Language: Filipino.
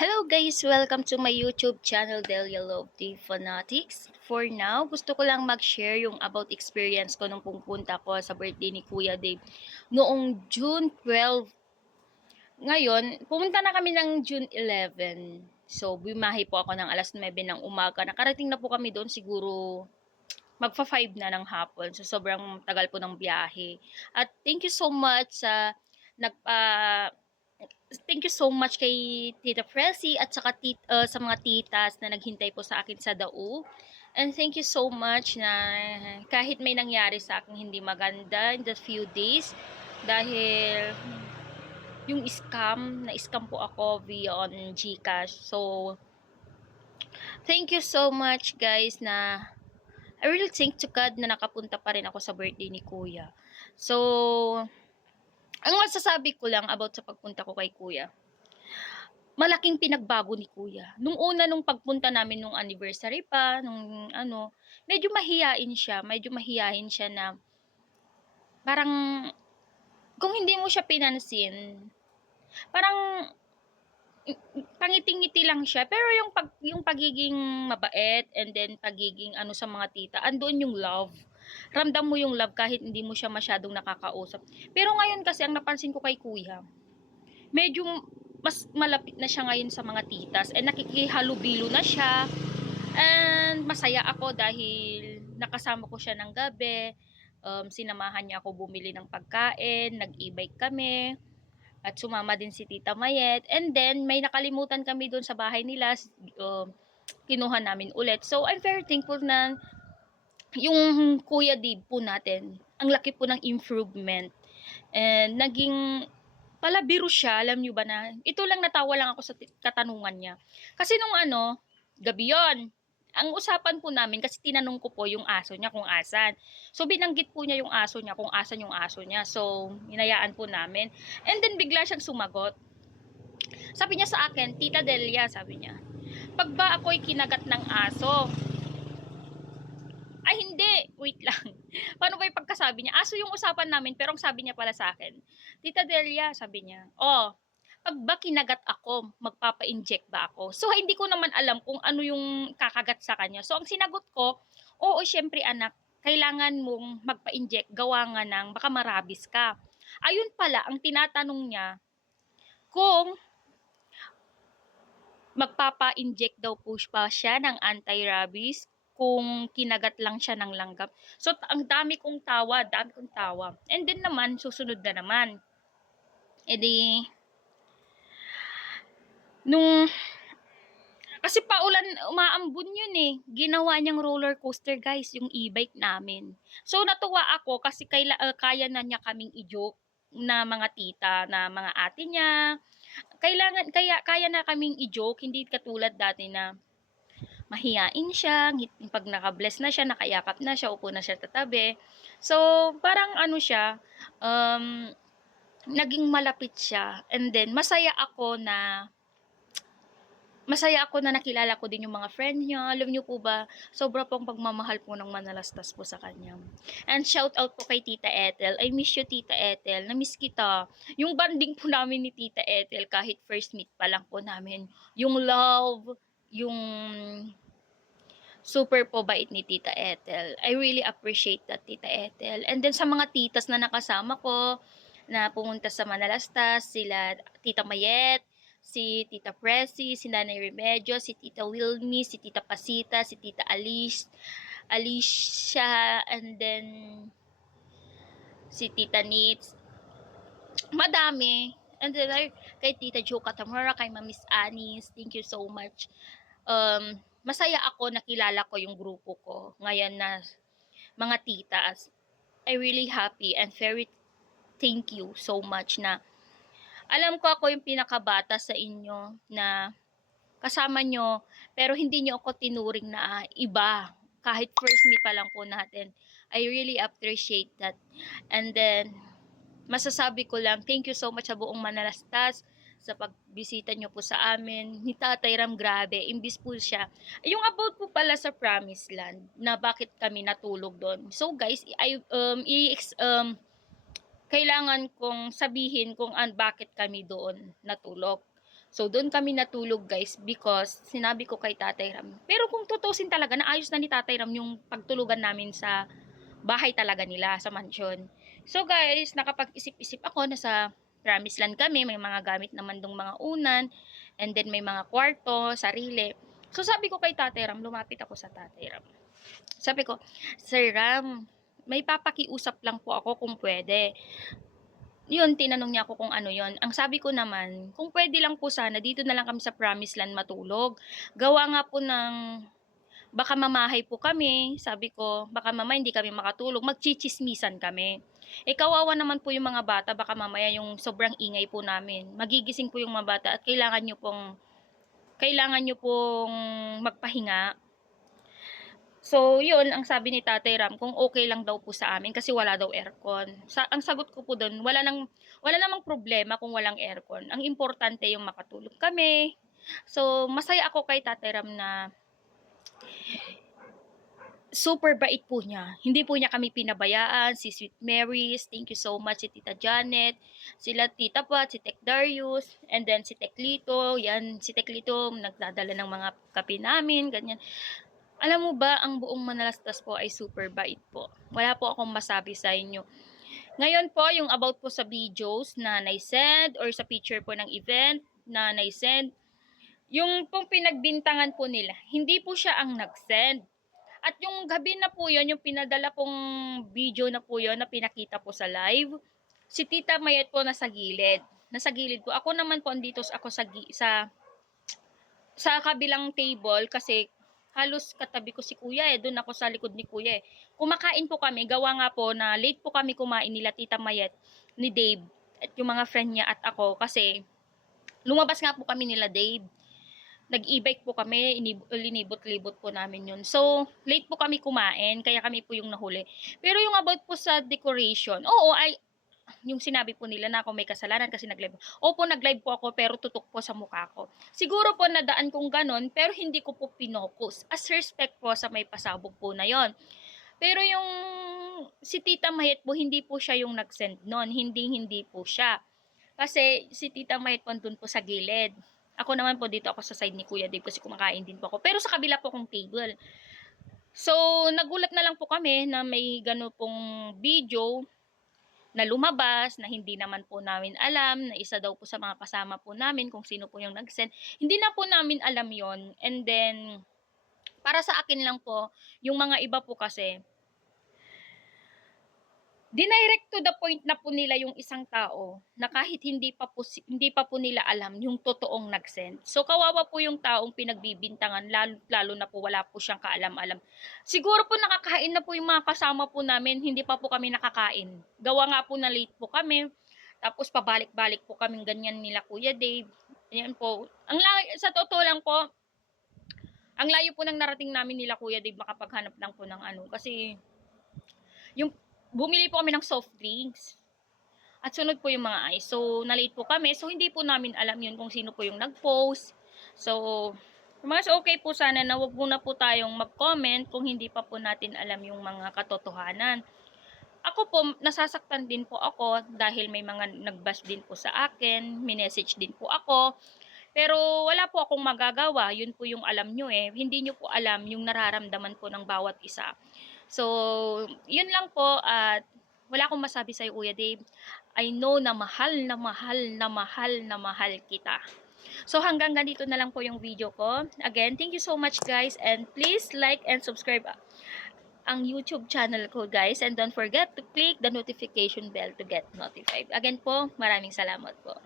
Hello guys! Welcome to my YouTube channel, Delia Love the Fanatics. For now, gusto ko lang mag-share yung about experience ko nung pumunta ko sa birthday ni Kuya Dave noong June 12. Ngayon, pumunta na kami ng June 11. So, bumahe po ako ng alas 9 ng umaga. Nakarating na po kami doon siguro magfa 5 na ng hapon. So, sobrang tagal po ng biyahe. At thank you so much sa nagpa thank you so much kay Tita Pressy at saka sa mga titas na naghintay po sa akin sa Dao. And thank you so much na kahit may nangyari sa akin hindi maganda in the few days dahil yung na-scam po ako via on GCash. So, thank you so much guys na I really thank to God na nakapunta pa rin ako sa birthday ni Kuya. So, ang masasabi ko lang about sa pagpunta ko kay Kuya, malaking pinagbago ni Kuya. Nung pagpunta namin nung anniversary pa, medyo mahiyain siya na parang kung hindi mo siya pinansin, parang pangiting-ngiti lang siya. Pero yung pagiging mabait and then pagiging sa mga tita, andoon yung love. Ramdam mo yung love kahit hindi mo siya masyadong nakakausap. Pero ngayon kasi ang napansin ko kay Kuya, medyo mas malapit na siya ngayon sa mga titas and nakikihalubilo na siya and masaya ako dahil nakasama ko siya ng gabi. Sinamahan niya ako bumili ng pagkain, nag-e-bike kami at sumama din si Tita Mayet, and then may nakalimutan kami doon sa bahay nila, kinuha namin ulit. So I'm very thankful na yung Kuya Dave po natin, ang laki po ng improvement and naging palabiro siya. Alam niyo ba na, ito lang natawa lang ako sa katanungan niya. Kasi nung gabi yon, ang usapan po namin, kasi tinanong ko po yung aso niya kung asan. So, binanggit po niya yung aso niya kung asan yung aso niya. So, hinayaan po namin. And then, bigla siyang sumagot. Sabi niya sa akin, Tita Delia, sabi niya, pag ba ako'y kinagat ng aso? Ay, hindi. Wait lang. Paano ba yung pagkasabi niya? Aso yung usapan namin, pero ang sabi niya pala sa akin, Tita Delia, sabi niya, pag ba kinagat ako, magpapa-inject ba ako? So, hindi ko naman alam kung ano yung kakagat sa kanya. So, ang sinagot ko, oo, syempre anak, kailangan mong magpa-inject, gawa nga ng baka marabis ka. Ayun pala, ang tinatanong niya, kung magpapa-inject daw po pa siya ng anti-rabies kung kinagat lang siya ng langgam. So, ang dami kong tawa. And then naman, susunod na naman. E di, kasi umaambon yun eh. Ginawa niyang roller coaster guys, yung e-bike namin. So, natuwa ako kasi kaya na niya kaming i-joke na mga tita, na mga ate niya. Kaya na kaming i-joke, hindi katulad dati na mahiyain siya, pag naka-bless na siya, nakayakap na siya, upo na siya tatabi. So, parang naging malapit siya. And then, masaya ako na nakilala ko din yung mga friend niya. Alam niyo po ba, sobra pong pagmamahal po ng Manalastas po sa kanya. And shout out po kay Tita Ethel. I miss you, Tita Ethel. Na-miss kita. Yung banding po namin ni Tita Ethel, kahit first meet pa lang po namin, yung love, yung super po bait ni Tita Ethel. I really appreciate that, Tita Ethel. And then sa mga titas na nakasama ko, na pumunta sa Manalastas, sila Tita Mayet, si Tita Pressy, si Nanay Remedyo, si Tita Wilmy, si Tita Pasita, si Tita Alicia, and then si Tita Nitz. Madami. And then kay Tita Jo Katamura, kay Mamis Anis, thank you so much. Masaya ako nakilala ko yung grupo ko ngayon na mga titas. I really happy and very thank you so much na alam ko ako yung pinakabata sa inyo na kasama nyo, pero hindi nyo ako tinuring na iba. Kahit first meet pa lang po natin. I really appreciate that. And then, masasabi ko lang, thank you so much sa buong Manalastas sa pagbisita nyo po sa amin. Ni Tatay Ram, grabe, imbis po siya. Yung about po pala sa Promised Land, na bakit kami natulog doon. So guys, kailangan kong sabihin kung bakit kami doon natulog. So, doon kami natulog guys because sinabi ko kay Tatay Ram. Pero kung tutusin talaga, naayos na ni Tatay Ram yung pagtulugan namin sa bahay talaga nila, sa mansion. So guys, nakapag-isip-isip ako, nasa Promise Land kami, may mga gamit naman dong mga unan, and then may mga kwarto, sarili. So sabi ko kay Tatay Ram, lumapit ako sa Tatay Ram. Sabi ko, Sir Ram, may papakiusap lang po ako kung pwede. Yun, tinanong niya ako kung ano yon. Ang sabi ko naman, kung pwede lang po sana, dito na lang kami sa Promise Land matulog. Gawa nga po ng, baka mamahay po kami, sabi ko, baka mama hindi kami makatulog, magchichismisan kami. Eh, kawawa naman po yung mga bata, baka mamaya yung sobrang ingay po namin. Magigising po yung mga bata at kailangan nyo pong magpahinga. So, yun, ang sabi ni Tatay Ram, kung okay lang daw po sa amin kasi wala daw aircon. Ang sagot ko po doon, wala namang problema kung walang aircon. Ang importante yung makatulog kami. So, masaya ako kay Tatay Ram na super bait po niya. Hindi po niya kami pinabayaan. Si Sweet Marys, thank you so much. Si Tita Janet, sila Tita Pat, si Tek Darius, and then si Tek Lito. Yan, si Tek Lito, nagdadala ng mga kape namin, ganyan. Alam mo ba, ang buong Manalastas po ay super bait po. Wala po akong masabi sa inyo. Ngayon po, yung about po sa videos na naisend or sa picture po ng event na naisend, yung pong pinagbintangan po nila, hindi po siya ang nagsend. At yung gabi na po yun, yung pinadala pong video na po yun, na pinakita po sa live, si Tita Mayet po nasa gilid. Nasa gilid po. Ako naman po, andito ako sa kabilang table kasi halos katabi ko si Kuya doon ako sa likod ni Kuya Kumakain po kami, gawa nga po na late po kami kumain nila Tita Mayet, ni Dave, at yung mga friend niya at ako kasi lumabas nga po kami nila Dave. Nag-e-bike po kami, linibot-libot po namin yun. So, late po kami kumain, kaya kami po yung nahuli. Pero yung about po sa decoration, oo, yung sinabi po nila na ako may kasalanan kasi nag-live. Opo, nag-live po ako pero tutok po sa mukha ko. Siguro po nadaan kong ganon pero hindi ko po pinokus. As respect po sa may pasabog po na yon. Pero yung si Tita Mayet po, hindi po siya yung nag-send nun. Hindi po siya. Kasi si Tita Mayet po dun po sa gilid. Ako naman po dito ako sa side ni Kuya Dave kasi kumakain din po ako. Pero sa kabila po kong table. So, nagulat na lang po kami na may gano'n pong video na lumabas, na hindi naman po namin alam, na isa daw po sa mga kasama po namin, kung sino po yung nag-send. Hindi na po namin alam yon. And then, para sa akin lang po, yung mga iba po kasi, dinirect to the point na po nila yung isang tao na kahit hindi pa po nila alam yung totoong nag-send. So kawawa po yung taong pinagbibintangan, lalo na po wala po siyang kaalam-alam. Siguro po nakakain na po yung mga kasama po namin, hindi pa po kami nakakain. Gawa nga po na late po kami. Tapos pabalik-balik po kaming ganyan nila Kuya Dave. Ayan po. Sa totoo lang po, ang layo po ng narating namin nila Kuya Dave makapaghanap lang po ng ano. Kasi yung bumili po kami ng soft drinks. At sunod po yung mga ice. So, na-late po kami. So, hindi po namin alam yun kung sino po yung nag-post. So, mas okay po sana na wag muna po tayong mag-comment kung hindi pa po natin alam yung mga katotohanan. Ako po, nasasaktan din po ako dahil may mga nag-bash din po sa akin. Minessage din po ako. Pero wala po akong magagawa. Yun po yung alam nyo Hindi nyo po alam yung nararamdaman po ng bawat isa. So, yun lang po at wala akong masabi sa'yo Kuya Dave. I know na mahal na mahal na mahal na mahal kita. So, hanggang ganito na lang po yung video ko. Again, thank you so much guys and please like and subscribe ang YouTube channel ko guys and don't forget to click the notification bell to get notified. Again po, maraming salamat po.